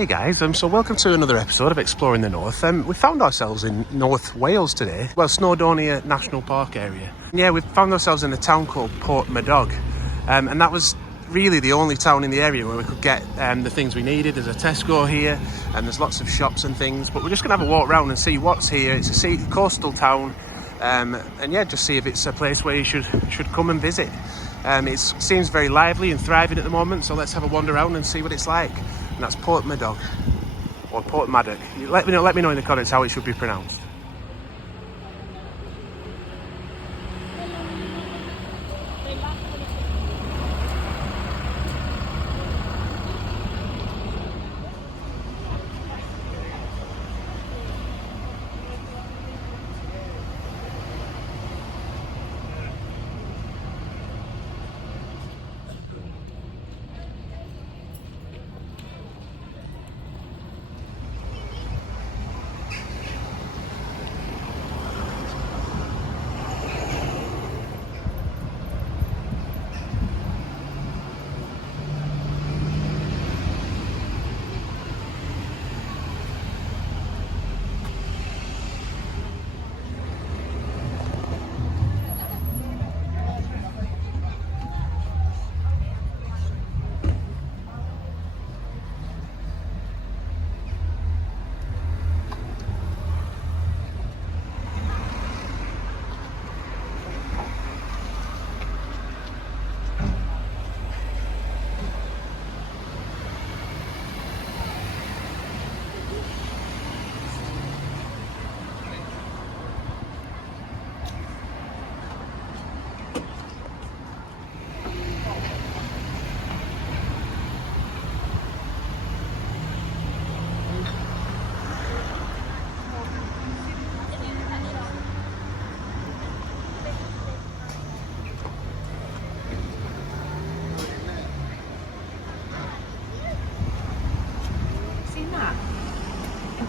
Hey guys, so welcome to another episode of Exploring the North. We found ourselves in North Wales today, well, Snowdonia National Park area. Yeah, we found ourselves in a town called Porthmadog, and that was really the only town in the area where we could get the things we needed. There's a Tesco here, and there's lots of shops and things, but we're just going to have a walk around and see what's here. It's a coastal town, and yeah, just see if it's a place where you should come and visit. It seems very lively and thriving at the moment, so let's have a wander around and see what it's like. And that's Porthmadog, or Porthmadog. Let me know in the comments how it should be pronounced.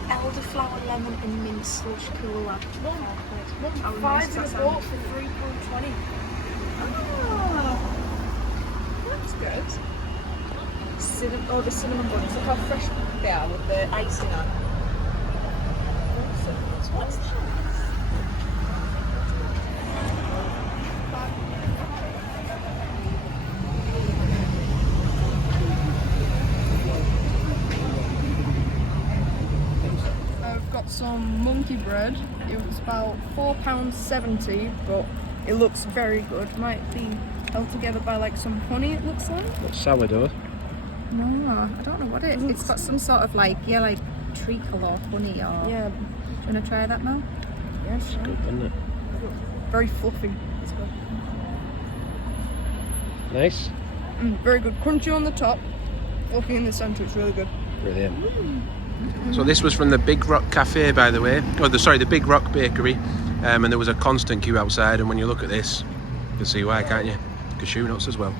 Elderflower lemon and mint slush cooler. Five in a boat for £3.20. Oh, that's good. The cinnamon buns. Look how fresh they are with the icing on. What's that? Some monkey bread. It was about £4.70, but it looks very good. Might be held together by like some honey, it looks like. What, sourdough? No, I don't know what it is. It's got some sort of like treacle or honey or... Yeah. Do you want to try that now? Yes. It's good, isn't it? Very fluffy. It's good. Nice. Very good. Crunchy on the top, fluffy in the centre. It's really good. Brilliant. So this was from the Big Rock Cafe, by the way. The Big Rock Bakery. And there was a constant queue outside, and when you look at this, you can see why, can't you? Cashew nuts as well.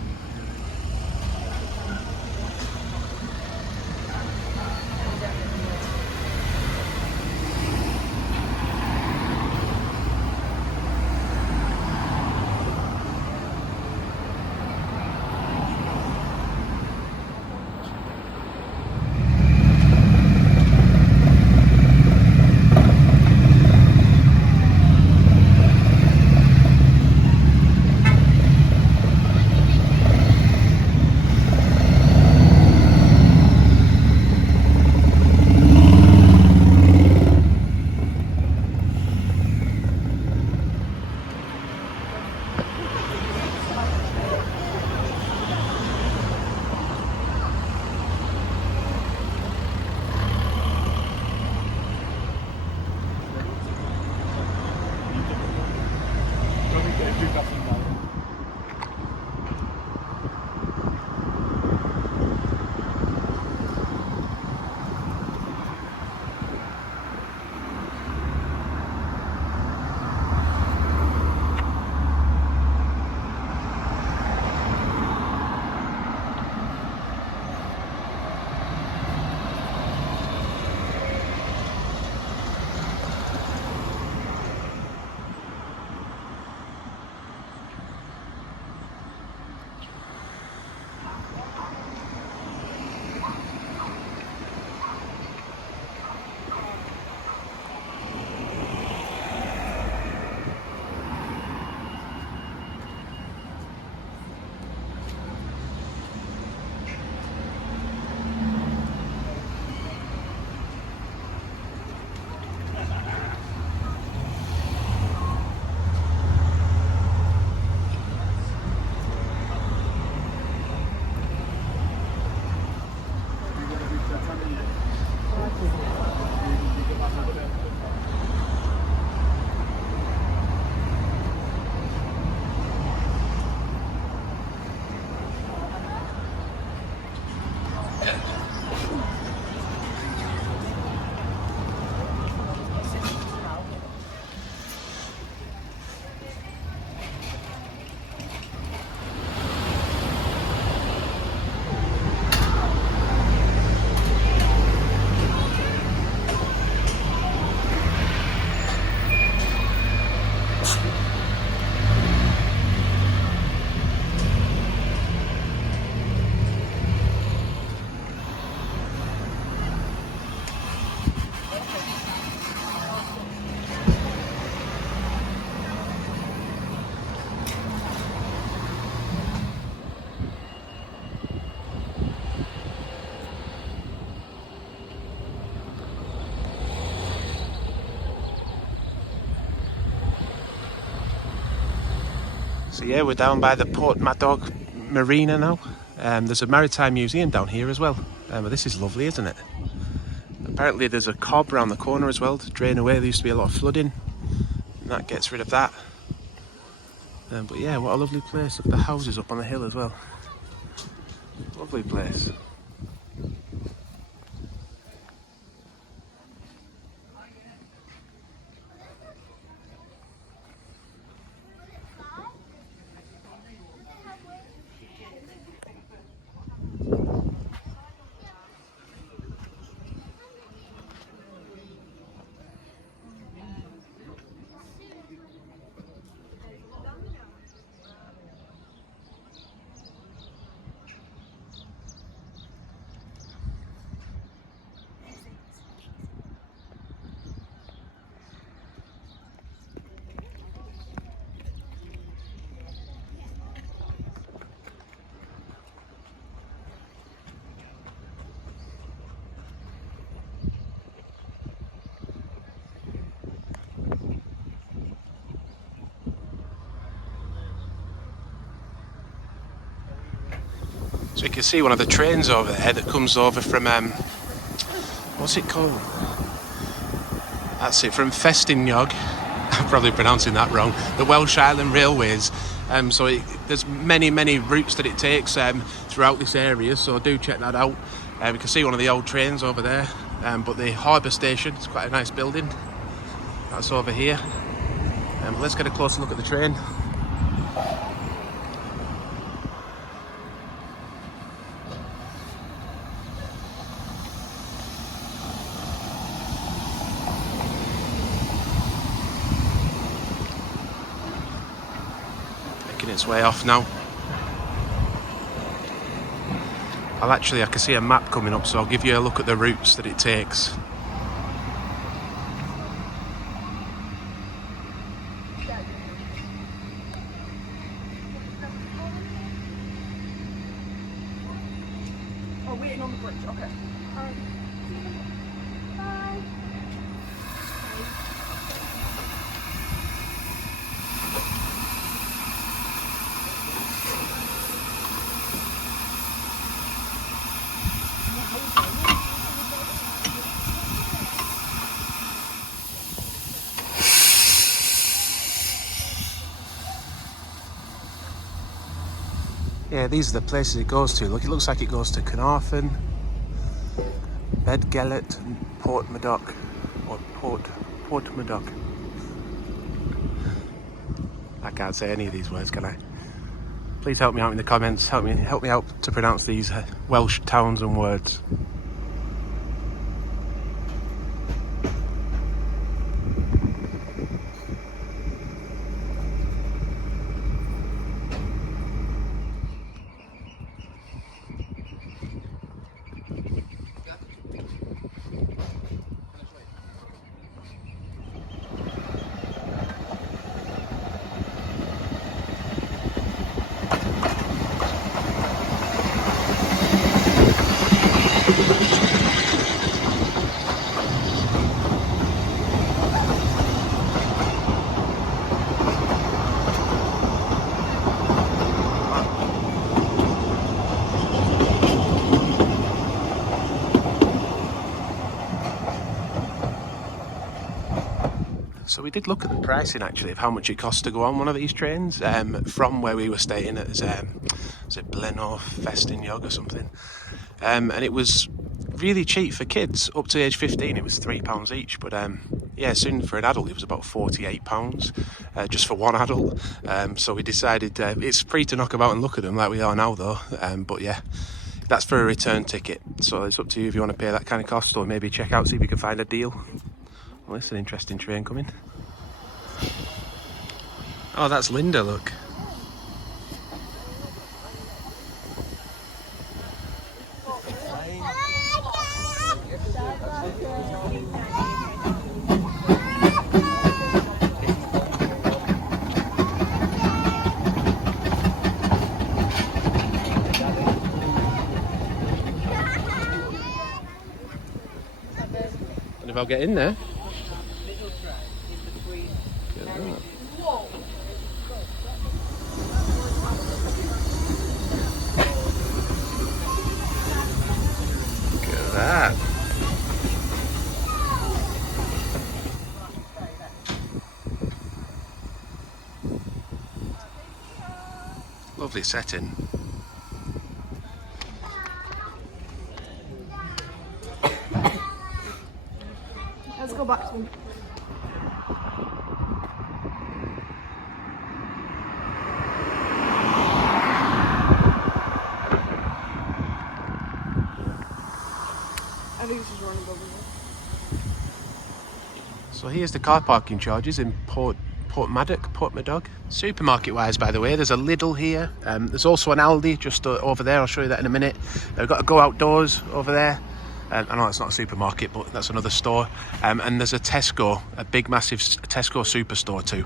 So yeah, we're down by the Porthmadog Marina now. There's a Maritime Museum down here as well. But this is lovely, isn't it? Apparently there's a cob around the corner as well to drain away. There used to be a lot of flooding, and that gets rid of that. But yeah, what a lovely place. Look at the houses up on the hill as well. Lovely place. So you can see one of the trains over there that comes over from, what's it called? That's it, from FFESTINIOG. I'm probably pronouncing that wrong. The Welsh Highland Railways. There's many routes that it takes throughout this area, so do check that out. We can see one of the old trains over there, but the harbour station, it's quite a nice building. That's over here. Let's get a closer look at the train. Its way off now. I can see a map coming up, so I'll give you a look at the routes that it takes. Oh, waiting on the bridge, okay. Bye. Yeah, these are the places it goes to. Look, it looks like it goes to Carnarvon, Bedgellet and Porthmadog, or Porthmadog. I can't say any of these words, can I? Please help me out in the comments. Help me out to pronounce these Welsh towns and words. So we did look at the pricing actually of how much it costs to go on one of these trains from where we were staying at, was it Blenheim Festinog or something, and it was really cheap for kids up to age 15. It was £3 each, but yeah, soon for an adult it was about £48 just for one adult. So we decided it's free to knock about and look at them like we are now though, but yeah, that's for a return ticket, so it's up to you if you want to pay that kind of cost, or maybe check out, see if you can find a deal. Well, it's an interesting train coming. Oh, that's Linda, look. And if I'll get in there. that. Lovely setting. Let's go back to them. I think this is running over there. So here's the car parking charges in Porthmadog. Supermarket wise, by the way, there's a Lidl here. There's also an Aldi just over there. I'll show you that in a minute. They've got a Go Outdoors over there. I know it's not a supermarket, but that's another store. And there's a Tesco, a big massive Tesco superstore too.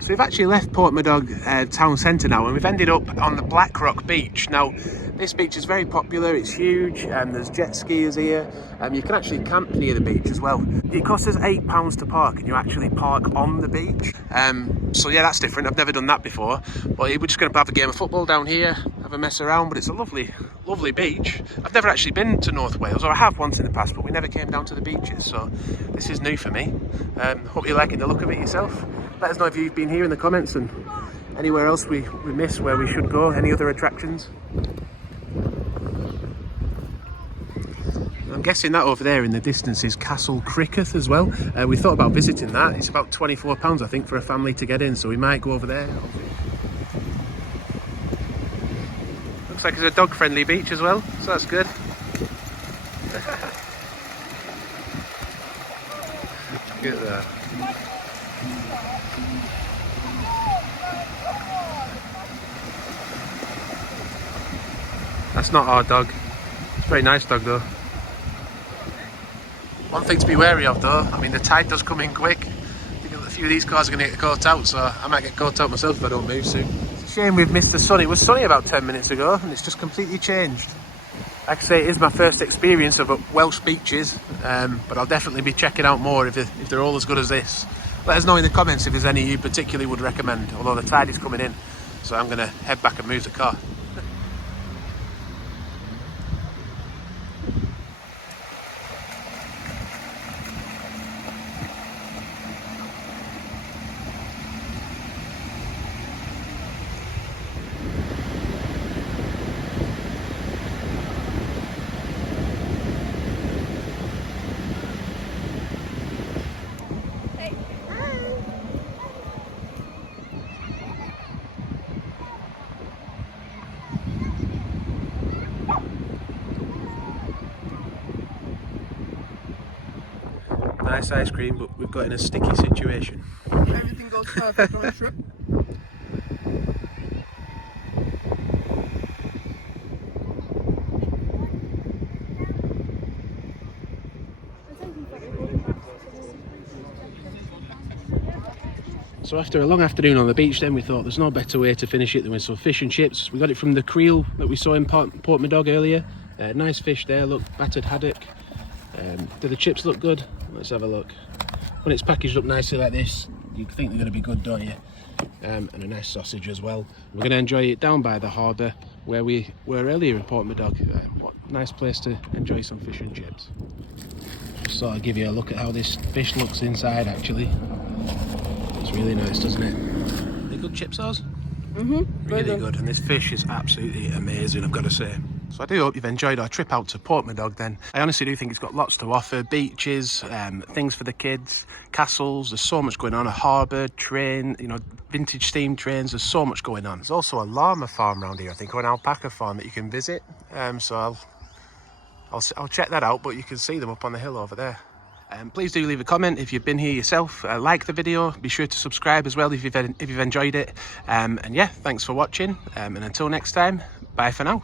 So we've actually left Porthmadog town centre now, and we've ended up on the Blackrock beach. Now, this beach is very popular, it's huge, and there's jet skiers here. You can actually camp near the beach as well. It costs us £8 to park, and you actually park on the beach. So yeah, that's different. I've never done that before. But we're just going to have a game of football down here, have a mess around, but it's a lovely, lovely beach. I've never actually been to North Wales, or I have once in the past, but we never came down to the beaches, so this is new for me. Hope you're liking the look of it yourself. Let us know if you've been here in the comments and anywhere else we miss where we should go, any other attractions. I'm guessing that over there in the distance is Castle Cricket as well. We thought about visiting that. It's about £24 I think for a family to get in, so we might go over there. Looks like it's a dog friendly beach as well, so that's good. Look at that. That's not our dog. It's a very nice dog though. One thing to be wary of though, I mean the tide does come in quick. I think a few of these cars are going to get caught out, so I might get caught out myself if I don't move soon. It's a shame we've missed the sun. It was sunny about 10 minutes ago and it's just completely changed. Like I say, it is my first experience of Welsh beaches, but I'll definitely be checking out more if they're all as good as this. Let us know in the comments if there's any you particularly would recommend, although the tide is coming in, so I'm going to head back and move the car. Nice ice cream, but we've got in a sticky situation. Everything goes perfect on a trip. So after a long afternoon on the beach then we thought there's no better way to finish it than with some fish and chips. We got it from the Creel that we saw in Porthmadog earlier. Nice fish there, look, battered haddock. Do the chips look good? Let's have a look. When it's packaged up nicely like this, you think they're going to be good, don't you? And a nice sausage as well. We're going to enjoy it down by the harbour where we were earlier in Porthmadog. What nice place to enjoy some fish and chips. Just sort of give you a look at how this fish looks inside actually. It's really nice, doesn't it? They're good chips, those? Really good, and this fish is absolutely amazing, I've got to say. So I do hope you've enjoyed our trip out to Porthmadog then. I honestly do think it's got lots to offer. Beaches, things for the kids, castles, there's so much going on. A harbour, train, you know, vintage steam trains, there's so much going on. There's also a llama farm around here, I think, or an alpaca farm that you can visit. So I'll check that out, but you can see them up on the hill over there. Please do leave a comment if you've been here yourself. Like the video, be sure to subscribe as well if you've enjoyed it. And yeah, thanks for watching, and until next time, bye for now.